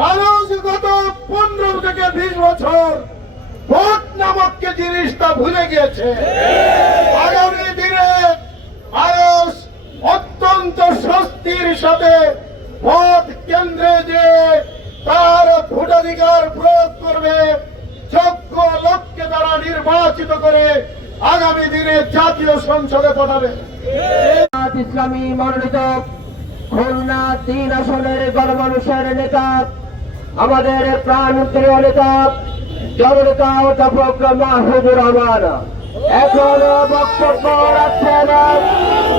মানুষ গত 15 থেকে 20 বছর ভোট নামক যে জিনিসটা ভুলে গিয়েছে। আগামী দিনে মানুষ অত্যন্ত স্বস্তির সাথে ভোট কেন্দ্রে যে তার ভোটাধিকার প্রয়োগ করবে, যোগ্য লোককে তারা নির্বাচিত করে আগামী দিনে জাতীয় সংসদে পাঠাবে। ইসলামী মনোনীত খুলনা 3 আসনের গণমানুষের নেতা, আমাদের প্রাণপ্রিয় নেতা জননেতা অধ্যাপক মাহবুবুর রহমান এখন বক্তব্য রাখছেন।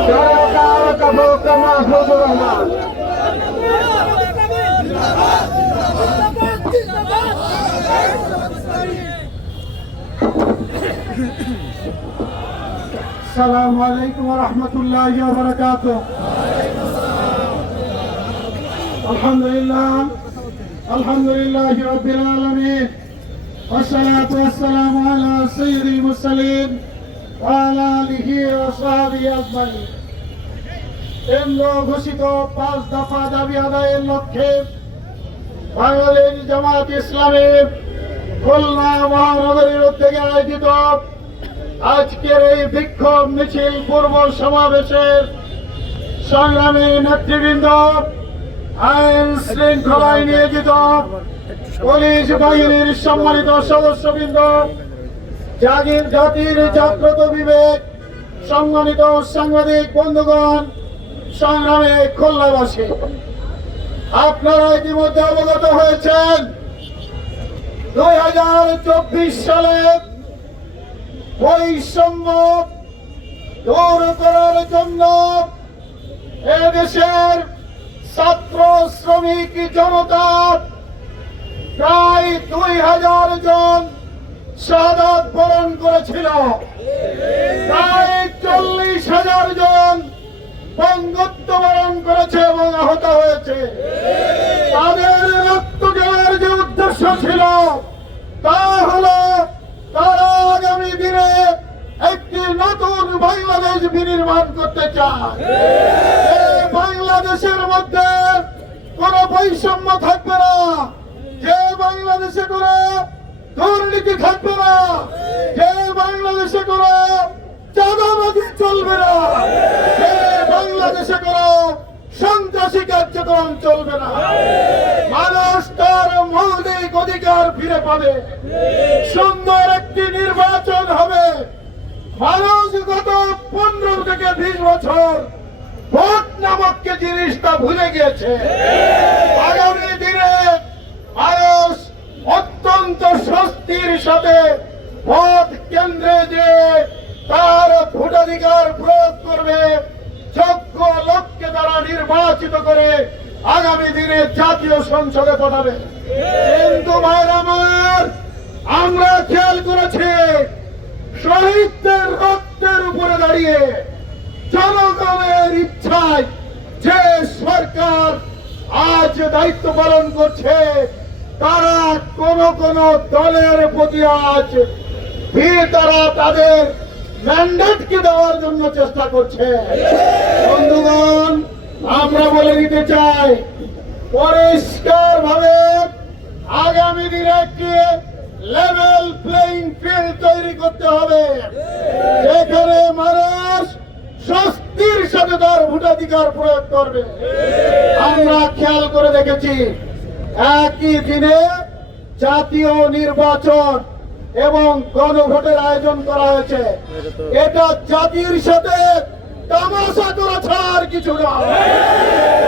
জননেতা অধ্যাপক মাহবুবুর রহমান। আসসালামু আলাইকুম ওয়া রাহমাতুল্লাহি ওয়া বারাকাতুহু। আলহামদুলিল্লাহি রাব্বিল আলামিন ওয়াসসালাতু ওয়াসসালামু আলা সাইয়্যিদিল মুরসালিন ওয়া আলা আলিহি ওয়া সাহবিহি আজমাইন। কেন্দ্র ঘোষিত 5 দফা দাবি আদায়ের লক্ষ্যে বাংলাদেশ জামাত ইসলামী খুলনা মহানগরীর উদ্যোগে আয়োজিত আজকের এই বিক্ষোভ মিছিল পূর্ব সমাবেশের সংগ্রামী নেতৃবৃন্দ, আইন শৃঙ্খলায় নিয়োজিত পুলিশ বাহিনীর সম্মানিত সদস্যবৃন্দ, জাতির জাগ্রত বিবেক সম্মানিত সাংবাদিক বন্ধুগণ, সংগ্রামী খুলনাবাসী, আপনারা ইতিমধ্যে অবগত হয়েছেন 2024 সালে বৈষম্য দূর করার জন্য এদেশের ছাত্র শ্রমিক জনতা প্রায় 2000 জন শাহাদাত বরণ করেছিল, প্রায় 40,000 জন বঙ্গত্ব বরণ করেছে এবং আহত হয়েছে। তাদের রক্ত দেওয়ার যে উদ্দেশ্য ছিল তা হলো তারা আগামী দিনে একটি নতুন বাংলাদেশ বিনির্মাণ করতে চায়। এই বাংলাদেশের মধ্যে কোন বৈষম্য থাকবে না, যে বাংলাদেশে কোন দুর্নীতি থাকবে না, যে বাংলাদেশে কোন চাঁদাবাজি চলবে না, যে বাংলাদেশে কোন সন্ত্রাসী কার্যক্রম চলবে না। মানুষ তার মৌলিক অধিকার ফিরে পাবে, সুন্দর একটি নির্বাচন হবে। মানুষ গত 15 থেকে 20 বছর ভোট নামক যে জিনিসটা ভুলে গিয়েছে। আগামী দিনে মানুষ অত্যন্ত স্বস্তির সাথে ভোট কেন্দ্রে যে তার ভোটাধিকার প্রয়োগ করবে, যোগ্য লোককে তারা নির্বাচিত করে আগামী দিনে জাতীয় সংসদে পাঠাবে। কিন্তু ভাইরা আমার, আমরা খেয়াল করেছি শহীদদের রক্তের উপরে দাঁড়িয়ে জনগণের ইচ্ছায় যে সরকার আজ দায়িত্ব পালন করছে, তারা কোন কোন দলের প্রতি আজ তারা তাদের ম্যান্ডেটকে দেওয়ার জন্য চেষ্টা করছে। বন্ধুগণ, আমরা বলে দিতে চাই পরিষ্কার ভাবে আগামী দিনে একটি লেভেল প্লেইং ফিল্ড তৈরি করতে হবে, যেখানে মানুষ স্বস্তির সাথে তার ভোটাধিকার প্রয়োগ করবে। আমরা খেয়াল করে দেখেছি একই দিনে জাতীয় নির্বাচন এবং গণভোটের আয়োজন করা হয়েছে। এটা জাতির সাথে তামাশা করা ছাড়া আর কিছু না।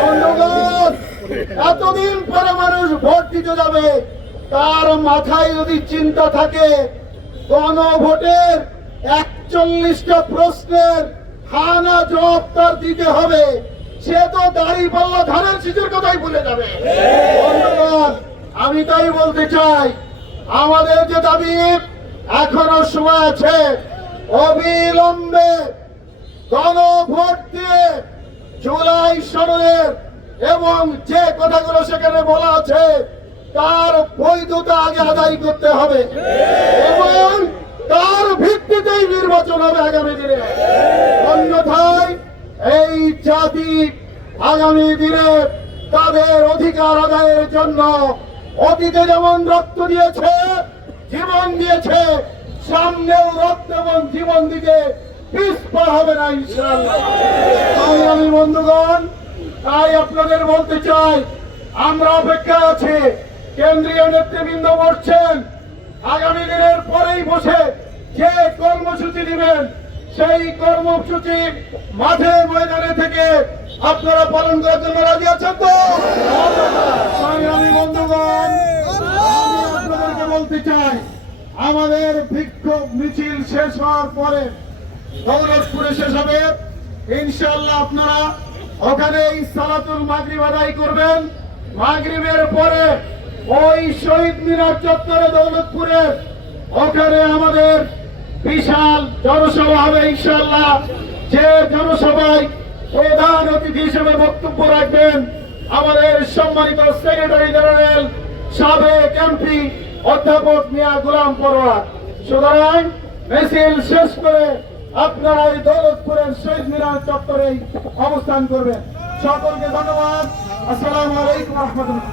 বন্ধুগণ, এতদিন পরে মানুষ ভোট দিতে যাবে, তার মাথায় যদি চিন্তা থাকে গণভোটের 41টা প্রশ্নের হানা জবাব তার দিতে হবে, সে তো দাঁড়িপাল্লা ধানের শীষের কথাই ভুলে যাবে। বন্ধুগণ, আমি তাই বলতে চাই, আমাদের যে দাবি এখনো সময় আছে, অবিলম্বে গণভোট দিয়ে জুলাই সনদের এবং যে কথাগুলো সেখানে বলা আছে তার বৈধতা আগে আদায় করতে হবে এবং তার ভিত্তিতেই নির্বাচন হবে আগামী দিনে। অন্যথায় এই জাতি আগামী দিনে তাদের অধিকার আদায়ের জন্য অতীতে যেমন রক্ত দিয়েছে, জীবন দিয়েছে, সামনেও রক্ত এবং জীবন দিতে পিছপা হবে না ইনশাআল্লাহ। আমি বন্ধুগণ, তাই আপনাদের বলতে চাই, আমরা অপেক্ষা আছি। কেন্দ্রীয় নেতৃবৃন্দ বসছেন, আগামী দিনের পরেই বসে যে কর্মসূচি দিবেন সেই কর্মসূচি মাঠে ময়দানে থেকে আপনারা পালন করার জন্য রাজি আছেন তো? আমি বন্ধুগণ, আমি আপনাদেরকে বলতে চাই, আমাদের বিক্ষোভ মিছিল শেষ হওয়ার পরে দৌলতপুরে শেষ হবে ইনশাআল্লাহ। আপনারা ওখানে সালাতুল মাগরিব আদায় করবেন। মাগরিবের পরে ওই শহীদ মিনার চত্বরে দৌলতপুরে ওখানে আমাদের বিশাল জনসভা হবে ইনশাআল্লাহ। যে জনসভায় প্রধান অতিথি হিসেবে বক্তব্য রাখবেন আমাদের সম্মানিত সেক্রেটারি জেনারেল সাবেক এমপি অধ্যাপক মিয়া গোলাম পরোয়ার। সুতরাং মিছিল শেষ করে আপনারা এই দৌলতপুরের শহীদ মিনার চত্বরেই অবস্থান করবেন। সকলকে ধন্যবাদ। আসসালামু আলাইকুম ওয়া রাহমাতুল্লাহ।